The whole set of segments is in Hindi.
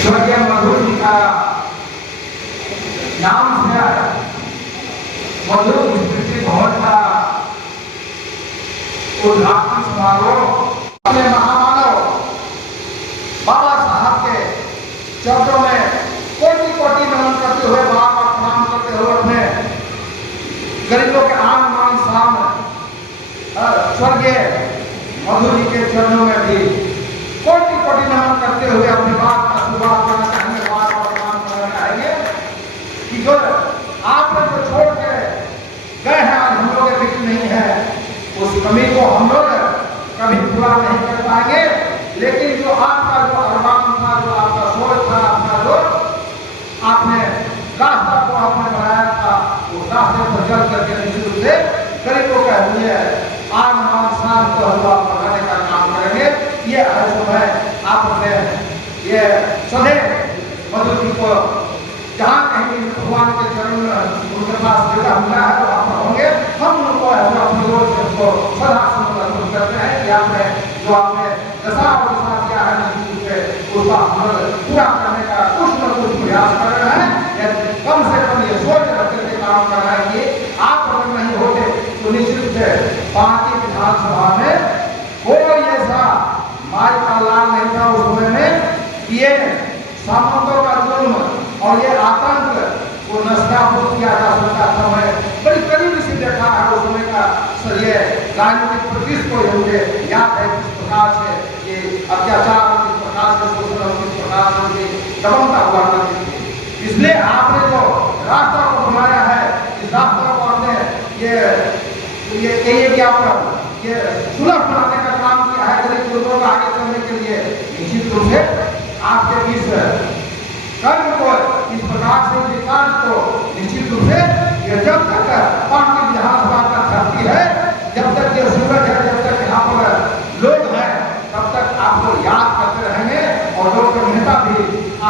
स्वर्गीय मधु जी का नाम से मधु स्मृति भवन का उद्घाटन समारोह अपने महामानव बाबा साहब के चरणों में कोटि कोटि नमन करते हुए, बार बार प्रणाम करते हुए, अपने गरीबों के आन मान शान स्वर्गीय मधु जी के चरणों में भी कोटि कोटि नमन करते हुए अपनी बात का शुरुआत करना चाहेंगे, बार बार प्रणाम करना चाहेंगे कि जो आपने जो छोड़ के गए हैं, आज हम लोग के बीच नहीं है, उस कमी को हम लोग कभी पूरा नहीं कर पाएंगे। लेकिन जो आपका जो अरमान था, जो आपका सोच था, आपका जो आपने रास्ता को आपने बनाया था, उस रास्ते पर चल करके निश्चित रूप से गरीबों का लिए आन मान शान को हलवा बढ़ाने का काम करेंगे। ये समय आपने ये सदैव मधु जी को जहाँ कहीं भगवान के चरण उनके पास जगह मिला है वहाँ पर होंगे। हम उनको अपनी ओर से उनको सदा समर्थन करते हैं कि आपने जो आपने दशा वर्षा किया है उसका हम पूरा करने का कुछ न कुछ प्रयास कर रहे हैं। कम से कम ये सोच रखते हुए काम कर रहे हैं कि आप अगर नहीं होते तो निश्चित से पार्टी विधानसभा में कोई ऐसा माई का लाल नहीं था उस समय में। ये सामंतों का जुल्म और ये आतंक को नष्टाभूत किया जा सकता था। मैं बड़ी करीब से देखा है उस समय का ये राजनीतिक प्रतिष्ठ को मुझे याद है किस प्रकार से ये अत्याचार, किस प्रकार से शोषण, किस प्रकार से उनकी दमनता हुआ करती थी। इसलिए आपने जो रास्ता को बनाया है, इस रास्ता को आपने ये क्या ये सुलभ बनाने का काम किया है गरीब लोगों को आगे चलने के लिए। निश्चित रूप से आपके इस कर्म को, इस प्रकार से विकास को निश्चित रूप से ये जब तक पार्टी विधानसभा का धरती है, जब तक ये सूरज है, जब तक यहाँ पर लोग हैं, तब तक आपको याद करते रहेंगे। और डॉक्टर मेहता भी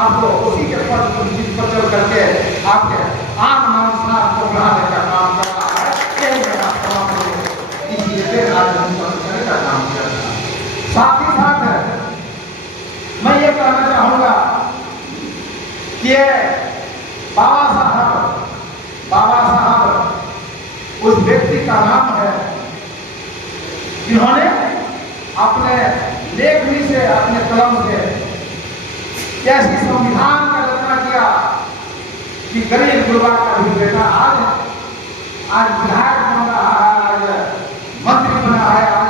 आपको उसी के पद पर निश्चित पर चल करके आपके आन मान शान को बढ़ाने का काम कर रहा है। यही मेरा इसीलिए आज करने का काम किया। साथ ही साथ मैं ये कहना चाहूँगा कि बाबा साहब उस व्यक्ति का नाम है जिन्होंने अपने लेखनी से, अपने कलम से कैसी संविधान का रचना किया कि गरीब गुरबा का भी बेटा आज विधायक बन रहा है, आज मंत्री बना है, आज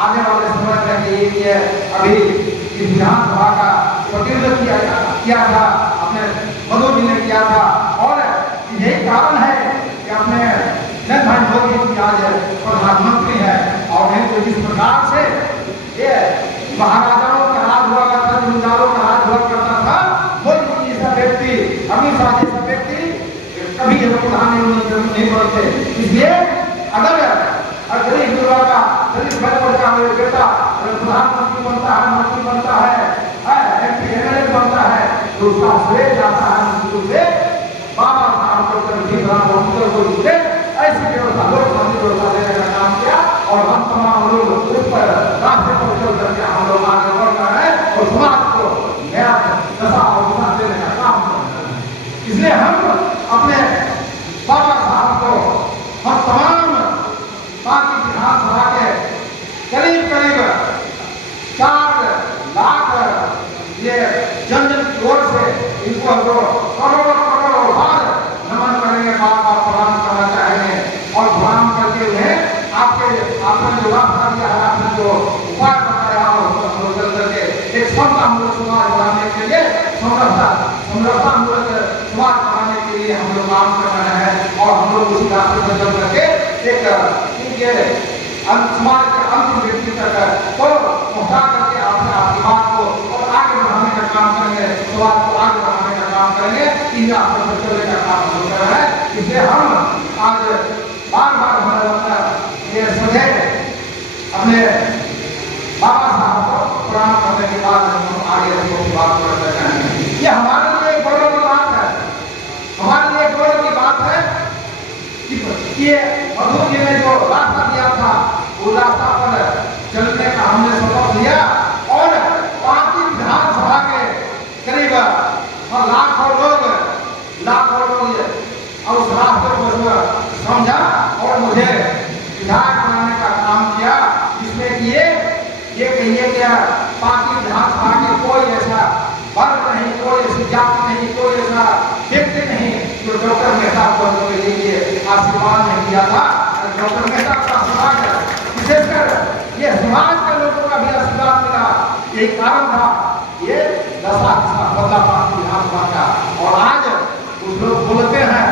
आने वाले समय में ये अभी इस विधानसभा का प्रतिनिधित्व किया था, अपने मधु जी ने किया था। और यही कारण है कि अपने नरेंद्र मोदी जी आज प्रधानमंत्री है। और नहीं तो जिस प्रकार से ये महाराजाओं का राज हुआ करता, जमींदारों का राज हुआ करता था, मोदी जी जैसा व्यक्ति, अमित शाह जैसा व्यक्ति कभी प्रधानमंत्री नहीं बनते। इसलिए अगर गरीब गुरबा का गरीब वर्ग का बेटा अगर प्रधानमंत्री बनता है, मंत्री बनता है, एमएलए बनता है, तो उसका श्रेय जाता है निश्चित से बाबा साहब को ऐसी व्यवस्था, लोकतांत्रिक व्यवस्था देने का काम किया। और हम तमाम लोग उस पर रास्ते पर चल करके हम लोग आगे बढ़ रहे हैं और समाज को नया दशा और दिशा देने का काम कर रहे हैं। इसलिए हम अपने बाबा साहब को, हम तमाम पार्टी विधानसभा के करीब 4 लाख ये जन की ओर से इनको जो करोड़ों बार नमन करेंगे, बार बार प्रणाम करना चाहेंगे। और प्रणाम करके उन्हें आपने जो रास्ता दिया है, आपने जो उपाय बताया करके एक समता समाज बनाने के लिए, समरसता मूलक समाज बनाने के लिए हम लोग काम कर रहे हैं। और हम लोग उसी रास्ते पर चल करके एक समाज के अंतिम व्यक्ति तक को पहुँचा करके आपने आपकी बात को और आगे बढ़ाने का काम करेंगे, समाज को आगे बढ़ाने का काम करेंगे। इन रास्ते पर चलने का काम हम कर रहे हैं। इसलिए हम आज बार बार हमारे ये सदैव अपने बाबा साहब को प्रणाम करने के बाद हम आगे बात करना चाहेंगे। ये हमारे लिए गौरव की बात है, हमारे लिए गौरव की बात है कि ये मधु जी ने जो रास्ता दिया था, उस रास्ता पर चलने का हमने शपथ लिया। और पार्टी विधानसभा के करीब वास्तव को समझा और मुझे विधायक बनाने का काम किया, जिसमें कि ये कहिए क्या पार्टी विधान सभा के कोई ऐसा वर्ग नहीं, कोई ऐसी जाति नहीं, कोई ऐसा व्यक्ति नहीं जो डॉक्टर मेहता को के लिए आशीर्वाद नहीं दिया था। डॉक्टर मेहता का आशीर्वाद विशेषकर ये समाज के लोगों का भी आशीर्वाद मिला, यही कारण था ये दशा बदला पार्टी विधान सभा का। और आज कुछ लोग बोलते हैं